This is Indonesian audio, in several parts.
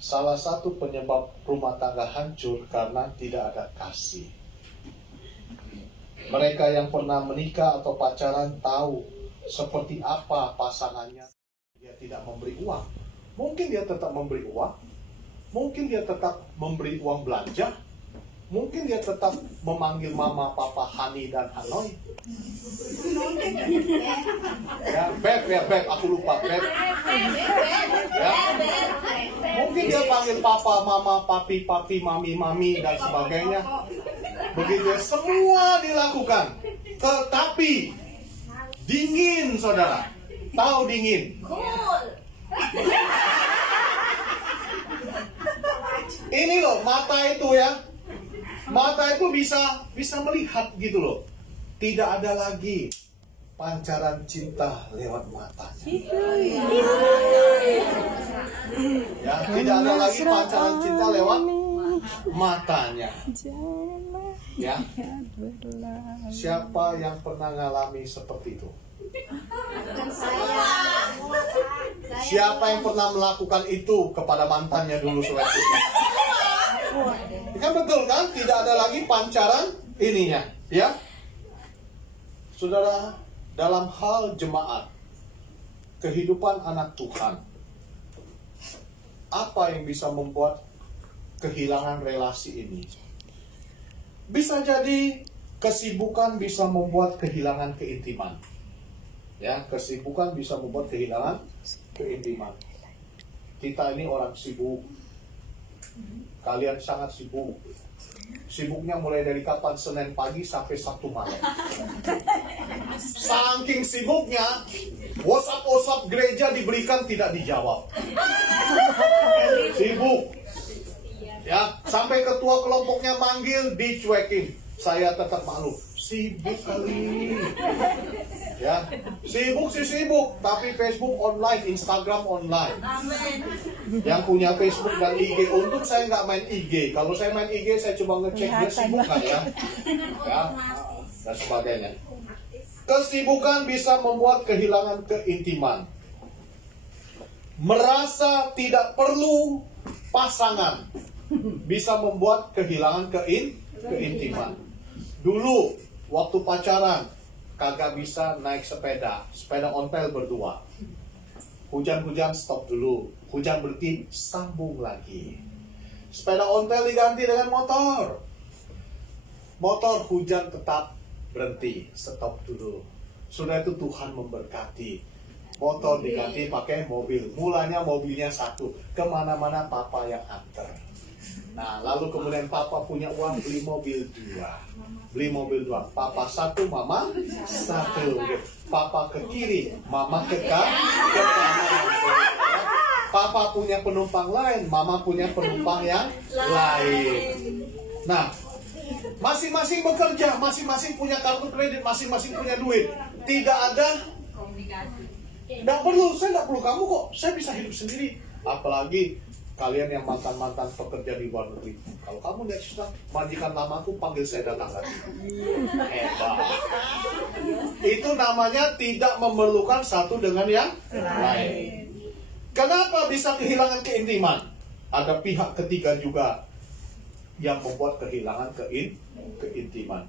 Salah satu penyebab rumah tangga hancur karena tidak ada kasih. Mereka yang pernah menikah atau pacaran tahu seperti apa pasangannya. Dia tidak memberi uang. Mungkin dia tetap memberi uang. Mungkin dia tetap memberi uang belanja. Mungkin dia tetap memanggil mama, papa, Hani, dan Hanoi. Ya, Beb, aku lupa, Beb. Ya. Mungkin dia panggil papa, mama, papi, mami, dan sebagainya. Begitu semua dilakukan. Tetapi dingin, saudara. Tahu dingin? Ini loh, mata itu ya. Mata itu bisa melihat gitu loh. Tidak ada lagi pancaran cinta lewat matanya. Ya, tidak ada lagi pancaran cinta lewat matanya. Ya. Siapa yang pernah ngalami seperti itu? Siapa yang pernah melakukan itu kepada mantannya dulu sewaktu itu? Kan betul kan? Tidak ada lagi pancaran ininya, ya. Saudara, dalam hal jemaat, kehidupan anak Tuhan, apa yang bisa membuat kehilangan relasi ini? Bisa jadi kesibukan bisa membuat kehilangan keintiman. Ya, kesibukan bisa membuat kehilangan keintiman. Kita ini orang sibuk. Kalian sangat sibuk. Sibuknya mulai dari kapan? Senin pagi sampai Sabtu malam. Saking sibuknya, WhatsApp gereja diberikan tidak dijawab. Sibuk. Ya, sampai ketua kelompoknya manggil dicuekin. Saya tetap malu. Sibuk kali. Ya, sibuk sih sibuk, tapi Facebook online, Instagram online. Yang punya Facebook dan IG, untung saya nggak main IG. Kalau saya main IG, saya coba ngecek dia sibuk kan ya, dan sebagainya. Kesibukan bisa membuat kehilangan keintiman. Merasa tidak perlu pasangan bisa membuat kehilangan keintiman. Dulu waktu pacaran kagak bisa naik sepeda ontel berdua. Hujan-hujan stop dulu, hujan berhenti sambung lagi. Sepeda ontel diganti dengan motor. Motor hujan tetap berhenti, stop dulu. Sudah itu Tuhan memberkati. Motor diganti pakai mobil. Mulanya mobilnya satu, kemana-mana papa yang antar. Nah, lalu kemudian papa punya uang beli mobil dua. Papa satu, mama satu. Papa ke kiri, mama ke kanan. Papa punya penumpang lain, mama punya penumpang yang lain. Nah, masing-masing bekerja, masing-masing punya kartu kredit, masing-masing punya duit. Tidak ada komunikasi. Tidak perlu, saya tidak perlu kamu kok. Saya bisa hidup sendiri. Apalagi kalian yang mantan-mantan pekerja di luar negeri. Kalau kamu tidak susah, majikan lamaku panggil saya datang lagi. Hebat. Itu namanya tidak memerlukan satu dengan yang lain. Kenapa bisa kehilangan keintiman? Ada pihak ketiga juga yang membuat kehilangan keintiman.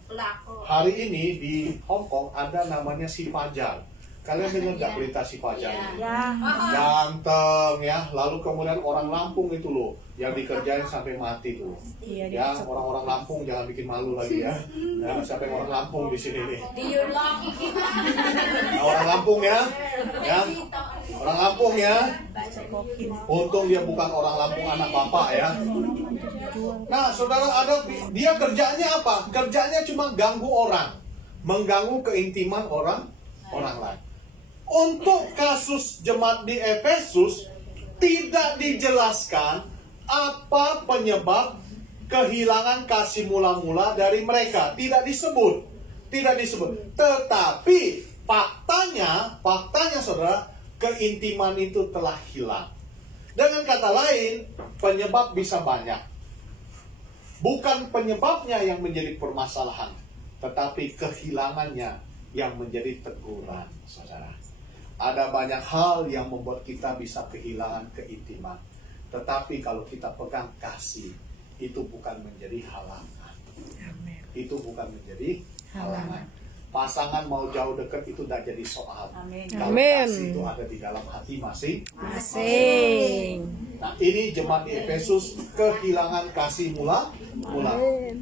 Hari ini di Hong Kong ada namanya si Fajar. Kalian dengar nggak berita si Fajar? Ya. Ganteng ya. Lalu kemudian orang Lampung itu loh yang dikerjain sampai mati tuh. Ya, orang-orang Lampung jangan bikin malu lagi ya. Ya, siapa yang orang Lampung di sini nih? Nah, orang Lampung ya. Ya. Orang Lampung ya. Untung dia bukan orang Lampung anak bapak ya. Nah, saudara, ada dia kerjanya apa? Kerjanya cuma ganggu orang, mengganggu keintiman orang lain. Untuk kasus jemaat di Efesus tidak dijelaskan apa penyebab kehilangan kasih mula-mula dari mereka. Tidak disebut. Tetapi faktanya saudara, keintiman itu telah hilang. Dengan kata lain, penyebab bisa banyak. Bukan penyebabnya yang menjadi permasalahan, tetapi kehilangannya yang menjadi teguran, saudara. Ada banyak hal yang membuat kita bisa kehilangan keintiman. Tetapi kalau kita pegang kasih, itu bukan menjadi halangan. Itu bukan menjadi halangan. Pasangan mau jauh dekat itu tidak jadi soal. Kalau kasih itu ada di dalam hati masing-masing. Nah, ini jemaat di Efesus kehilangan kasih mula.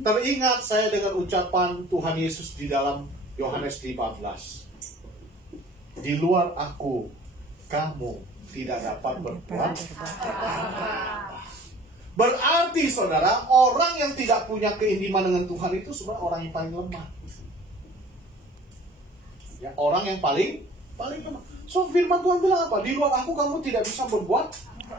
Teringat saya dengan ucapan Tuhan Yesus di dalam Yohanes 15. Di luar aku, kamu tidak dapat berbuat apa-apa. Berarti saudara, orang yang tidak punya keintiman dengan Tuhan itu sebenarnya orang yang paling lemah. Ya, orang yang paling lemah. So firman Tuhan bilang apa? Di luar aku kamu tidak bisa berbuat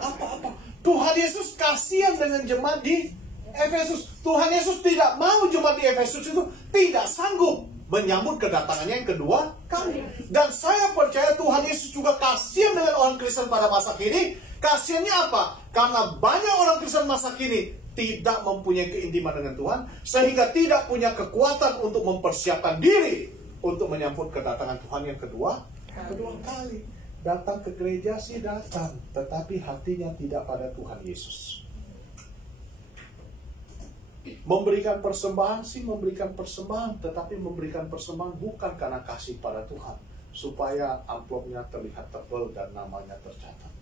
apa-apa. Tuhan Yesus kasihan dengan jemaat di Efesus. Tuhan Yesus tidak mau jemaat di Efesus itu tidak sanggup menyambut kedatangannya yang kedua kali. Dan saya percaya Tuhan Yesus juga kasihan dengan orang Kristen pada masa kini. Kasihannya apa? Karena banyak orang Kristen masa kini tidak mempunyai keintiman dengan Tuhan, sehingga tidak punya kekuatan untuk mempersiapkan diri untuk menyambut kedatangan Tuhan yang kedua kali. Datang ke gereja sih datang, tetapi hatinya tidak pada Tuhan Yesus. Memberikan persembahan sih memberikan persembahan, tetapi memberikan persembahan bukan karena kasih pada Tuhan, supaya amplopnya terlihat tebal dan namanya tercatat.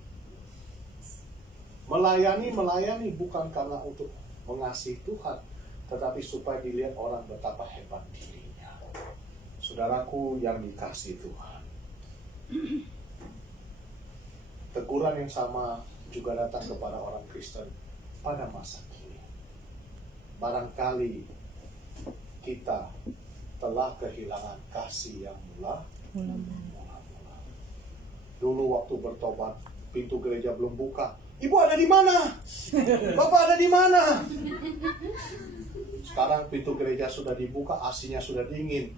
Melayani bukan karena untuk mengasihi Tuhan, tetapi supaya dilihat orang betapa hebat dirinya. Saudaraku yang dikasihi Tuhan, teguran yang sama juga datang kepada orang Kristen pada masa kini. Barangkali kita telah kehilangan kasih yang mula. Dulu waktu bertobat, pintu gereja belum buka. Ibu ada di mana? Bapak ada di mana? Sekarang pintu gereja sudah dibuka, AC-nya sudah dingin,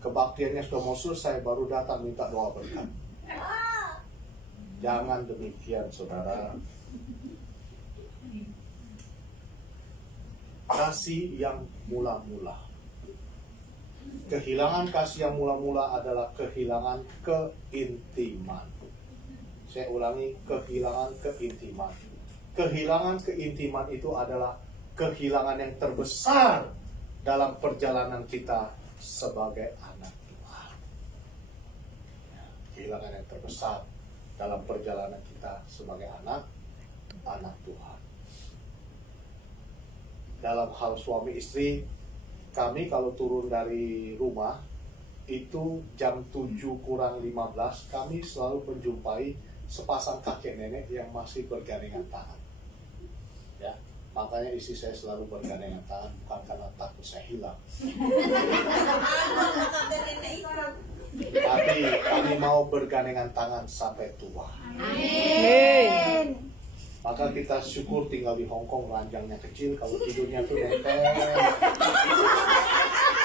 kebaktiannya sudah mau selesai, baru datang minta doa berkat. Jangan demikian, saudara. Kasih yang mula-mula. Kehilangan kasih yang mula-mula adalah kehilangan keintiman. Saya ulangi, kehilangan keintiman. Kehilangan keintiman itu adalah kehilangan yang terbesar dalam perjalanan kita sebagai anak Tuhan. Kehilangan yang terbesar dalam perjalanan kita sebagai anak Tuhan. Dalam hal suami istri, kami kalau turun dari rumah itu jam 7 kurang 15, kami selalu menjumpai sepasang kakek nenek yang masih bergandengan tangan. Ya, makanya istri saya selalu bergandengan tangan, bukan karena takut saya hilang. Tapi kami mau bergandengan tangan sampai tua. Amin. Maka kita syukur tinggal di Hong Kong, ranjangnya kecil, kalau tidurnya tuh nempel.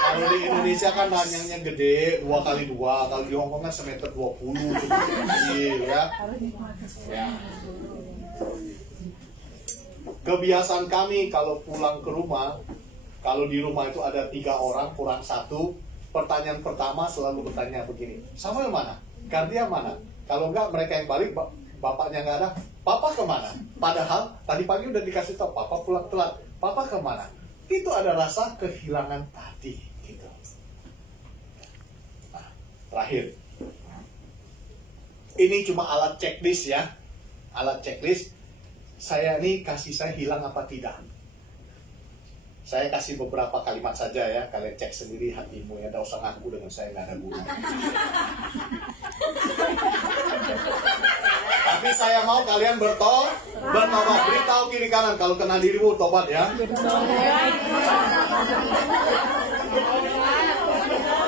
Kalau di Indonesia kan ranjangnya gede, 2x2, kalau di Hong Kong kan 1,20 m, cukup kecil ya. Kebiasaan kami kalau pulang ke rumah, kalau di rumah itu ada 3 orang kurang 1, pertanyaan pertama selalu bertanya begini, Samuel mana? Kardia mana? Kalau enggak mereka yang balik, bapaknya nggak ada, papa kemana? Padahal tadi pagi udah dikasih tahu, papa pulang telat, papa kemana? Itu ada rasa kehilangan tadi gitu. Nah, terakhir, ini cuma alat checklist ya, alat checklist. Saya ini kasih saya hilang apa tidak? Saya kasih beberapa kalimat saja ya, kalian cek sendiri hatimu ya, tidak usah ngaku dengan saya nggak ada guna. Tapi saya mau kalian bertobat, beritahu kiri kanan kalau kena dirimu tobat ya.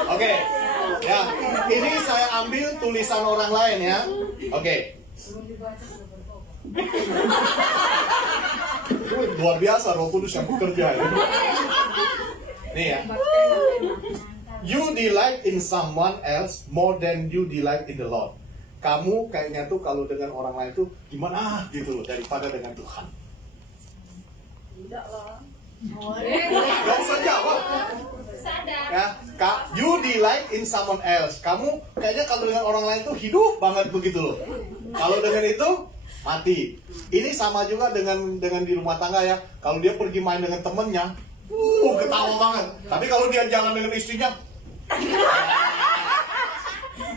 Oke, ya ini saya ambil tulisan orang lain ya. Oke. Luar biasa Roh Kudus yang bekerja ya. Nih ya. You delight in someone else more than you delight in the Lord. Kamu kayaknya tuh kalau dengan orang lain tuh gimana gitu loh daripada dengan Tuhan. Tidak lah. Gak usah jawab. Ya, you delight in someone else. Kamu kayaknya kalau dengan orang lain tuh hidup banget begitu loh. Kalau dengan itu mati. Ini sama juga dengan di rumah tangga ya. Kalau dia pergi main dengan temennya, ketawa banget. Tapi kalau dia jalan dengan istrinya,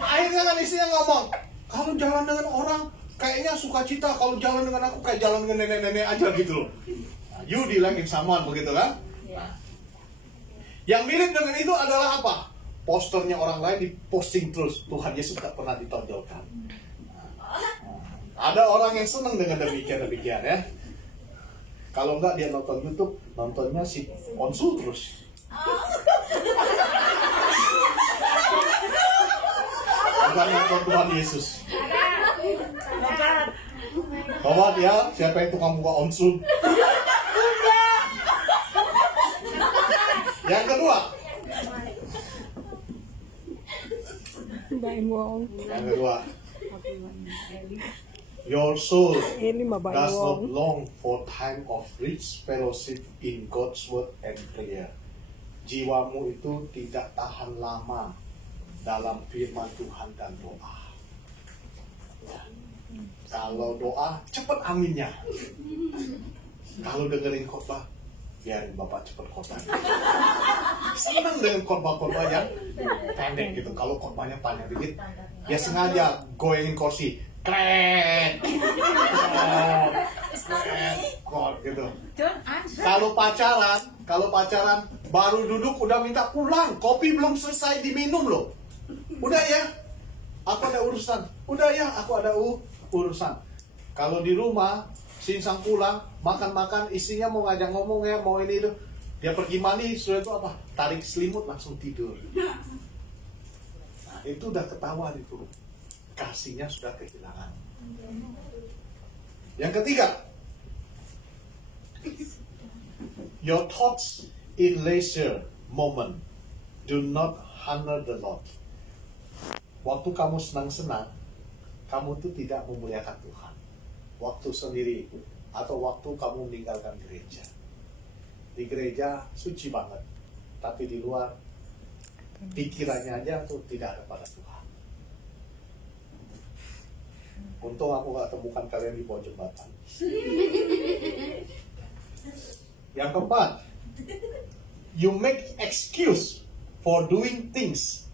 akhirnya kan istrinya ngomong, kalau jalan dengan orang kayaknya sukacita, kalau jalan dengan aku kayak jalan dengan nenek-nenek aja gitu loh. You dilakin someone, begitu kan? Yang mirip dengan itu adalah apa? Posternya orang lain diposting terus. Tuhan Yesus tak pernah ditonjolkan. Ada orang yang senang dengan demikian ya. Kalau enggak dia nonton YouTube, nontonnya si konsul terus. Bukan nonton Tuhan Yesus. Bawa dia, siapa yang tukang buka konsul? Yang kedua, your soul does not long for time of rich fellowship in God's word and prayer. Jiwamu itu tidak tahan lama dalam firman Tuhan dan doa. Ya. Kalau doa, cepat aminnya. Kalau dengerin khotbah, biarin Bapak cepat khotbah. Senang dengan khotbah-khotbah yang pendek gitu. Kalau khotbahnya panjang dikit, dia sengaja goyangin kursi. Kret, gitu. Kalau pacaran baru duduk udah minta pulang, kopi belum selesai diminum loh. Udah ya, aku ada urusan. Udah ya, aku ada urusan. Kalau di rumah, sinsang pulang, makan-makan, istrinya mau ngajak ngomong ya, mau ini itu. Dia pergi mandi, sudah itu apa? Tarik selimut langsung tidur. Nah, itu udah ketahuan itu. Kasihnya sudah kehilangan. Yang ketiga, your thoughts in leisure moment do not honor the Lord. Waktu kamu senang-senang, kamu tuh tidak memuliakan Tuhan. Waktu sendiri atau waktu kamu meninggalkan gereja. Di gereja suci banget, tapi di luar pikirannya aja tuh tidak ada pada Tuhan. Untung aku gak temukan kalian di bawah jembatan. Yang keempat, you make excuse for doing things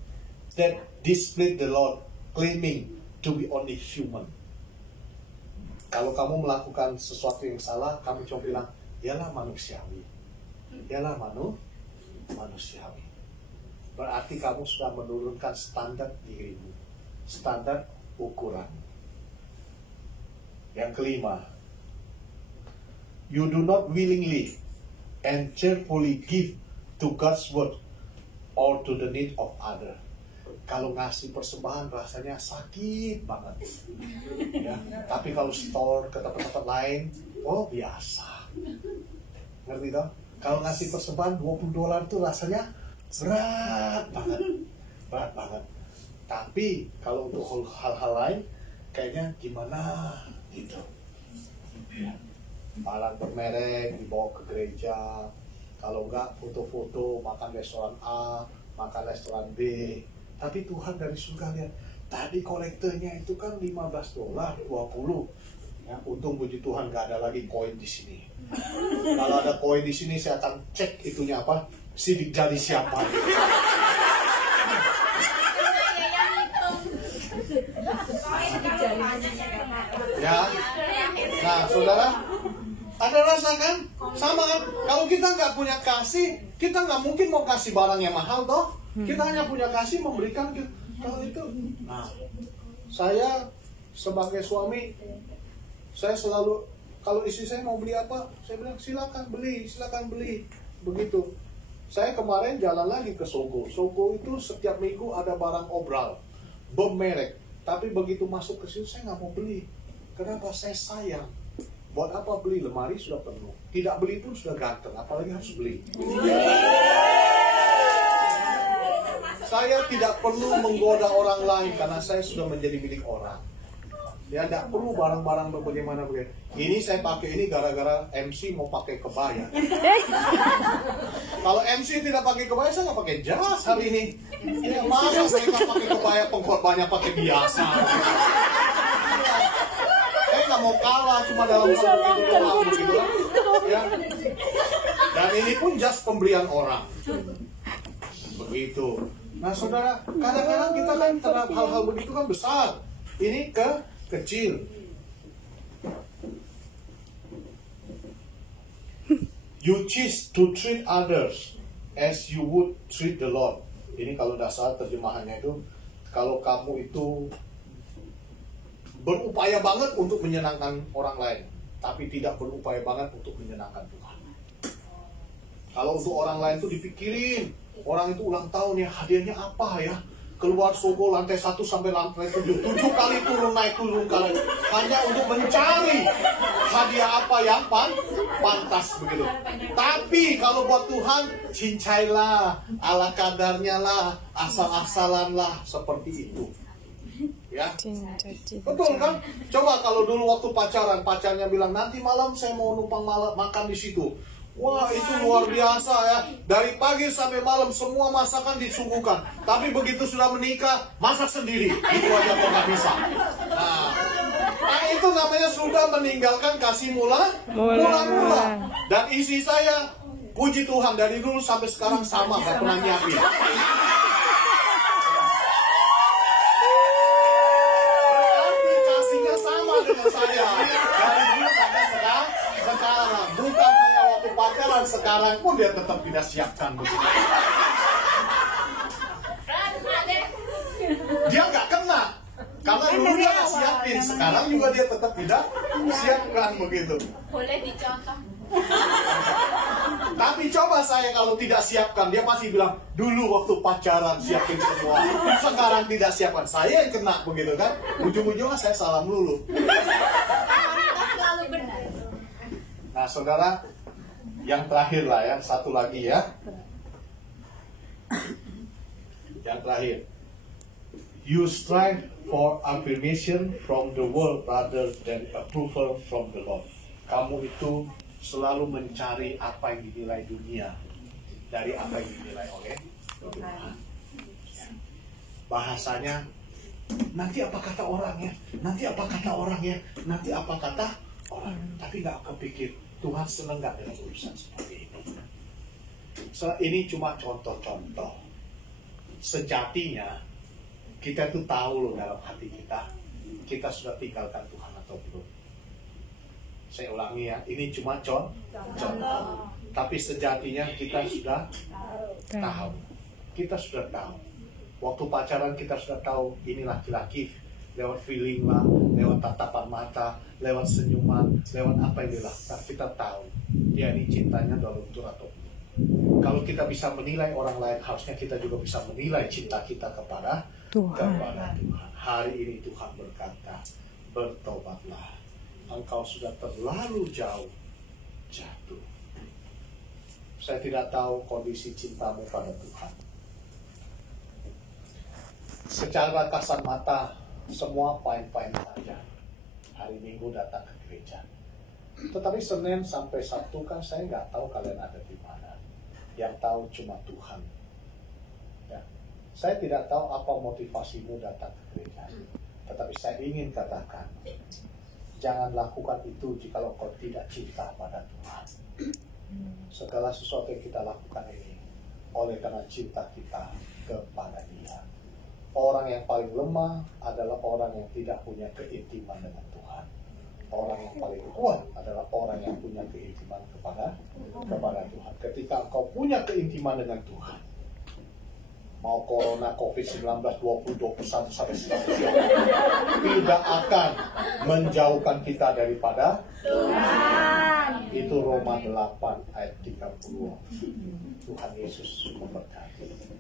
that displease the Lord, claiming to be only human. Kalau kamu melakukan sesuatu yang salah, kamu cuma bilang, yalah manusiawi. Yalah manusiawi. Berarti kamu sudah menurunkan standar dirimu, standar ukuran. Yang kelima, you do not willingly and cheerfully give to God's word or to the need of other. Kalau ngasih persembahan rasanya sakit banget, ya. Tapi kalau store ke tempat-tempat lain, oh biasa. Ngerti toh? Kalau ngasih persembahan $20 tuh rasanya berat banget. Tapi kalau untuk hal-hal lain, kayaknya gimana? Gitu. Barang bermerek dibawa ke gereja, kalau enggak foto-foto makan restoran A, makan restoran B. Tapi Tuhan dari surga lihat, tadi kolektornya itu kan $15, 20. Ya, untung puji Tuhan nggak ada lagi koin di sini. Kalau ada koin di sini saya akan cek itunya apa, sidik jari siapa. Ya, nah saudara, ada rasa kan? Sama kan? Kalau kita nggak punya kasih, kita nggak mungkin mau kasih barang yang mahal toh. Kita hanya punya kasih memberikan kalau itu. Nah, saya sebagai suami, saya selalu kalau istri saya mau beli apa, saya bilang silakan beli. Begitu. Saya kemarin jalan lagi ke Sogo. Sogo itu setiap minggu ada barang obral, bermerek. Tapi begitu masuk ke situ saya nggak mau beli. Kenapa? Saya sayang. Buat apa beli? Lemari sudah penuh. Tidak beli pun sudah ganteng, apalagi harus beli. Saya tidak perlu menggoda orang lain karena saya sudah menjadi milik orang. Ya tidak perlu barang-barang bagaimana. Ini saya pakai ini gara-gara MC mau pakai kebaya. Kalau MC tidak pakai kebaya, saya nggak pakai jas hari ini. Ya, masa saya nggak pakai kebaya, pengkhotbahnya pakai biasa. Saya nggak mau kalah cuma dalam hal itu doang begitu ya. Dan ini pun just pemberian orang begitu. Nah saudara, kadang-kadang kita kan terhadap hal-hal begitu kan besar, ini kecil. You choose to treat others as you would treat the Lord. Ini kalau dasar terjemahannya itu, kalau kamu itu berupaya banget untuk menyenangkan orang lain, tapi tidak berupaya banget untuk menyenangkan Tuhan. Kalau untuk orang lain itu dipikirin, orang itu ulang tahun ya, hadiahnya apa ya? Keluar Sogo lantai 1 sampai lantai 7 kali turun naik kali, hanya untuk mencari hadiah apa yang pantas begitu. Tapi kalau buat Tuhan, cincailah, ala kadarnya lah, asal-asalan lah, seperti itu. Ya, betul kan? Coba kalau dulu waktu pacaran, pacarnya bilang nanti malam saya mau numpang makan di situ. Wah, itu luar biasa ya. Dari pagi sampai malam semua masakan disuguhkan. Tapi begitu sudah menikah, masak sendiri. Itu aja kok nggak bisa. Nah, itu namanya sudah meninggalkan kasih mula. Dan isi saya, puji Tuhan, dari dulu sampai sekarang sama, nggak pernah nyiapin. Berarti kasihnya sama dengan saya. Dari dulu sampai sekarang. Bukan hanya waktu pacaran, sekarang pun dia tetap tidak siapkan begitu. Dia nggak kena. Karena dulu dia nggak siapin, sekarang juga dia tetap tidak siapkan begitu. Boleh dicontoh. Tapi coba saya kalau tidak siapkan, dia masih bilang dulu waktu pacaran siapin semua, sekarang tidak siapkan. Saya yang kena begitu kan. Ujung-ujungnya saya salah melulu. Selalu benar. Nah saudara, yang terakhir lah ya, satu lagi ya. Yang terakhir, you strive for affirmation from the world rather than approval from the Lord. Kamu itu selalu mencari apa yang dinilai dunia dari apa yang dinilai oleh Tuhan. Bahasanya, nanti apa kata orang ya, nanti apa kata orang ya, nanti apa kata orang. Tapi nggak kepikir Tuhan senang nggak dengan urusan seperti ini. Ini cuma contoh-contoh. Sejatinya kita tuh tahu loh dalam hati kita sudah tinggalkan Tuhan atau belum. Saya ulangi ya, ini cuma contoh. Tapi sejatinya kita sudah tahu. Kita sudah tahu. Waktu pacaran kita sudah tahu ini laki-laki. Lewat feeling lah, lewat tatapan mata, lewat senyuman, lewat apa yang dilakukan, kita tahu dia ini cintanya dalam luntur atau belum. Kalau kita bisa menilai orang lain, harusnya kita juga bisa menilai cinta kita kepada Tuhan. Hari ini Tuhan berkata, bertobatlah, engkau sudah terlalu jauh jatuh. Saya tidak tahu kondisi cintamu pada Tuhan. Secara kasat mata, semua fine-fine saja. Hari Minggu datang ke gereja. Tetapi Senin sampai Sabtu kan saya nggak tahu kalian ada di mana. Yang tahu cuma Tuhan. Ya. Saya tidak tahu apa motivasimu datang ke gereja. Tetapi saya ingin katakan, jangan lakukan itu jika kau tidak cinta pada Tuhan. Segala sesuatu yang kita lakukan ini oleh karena cinta kita kepada Dia. Orang yang paling lemah adalah orang yang tidak punya keintiman dengan Tuhan. Orang yang paling kuat adalah orang yang punya keintiman kepada Tuhan. Ketika engkau punya keintiman dengan Tuhan, mau corona, COVID-19, 20, 21, sampai 19, tidak akan menjauhkan kita daripada Tuhan. Itu Roma 8 ayat 30. Tuhan Yesus memberkati.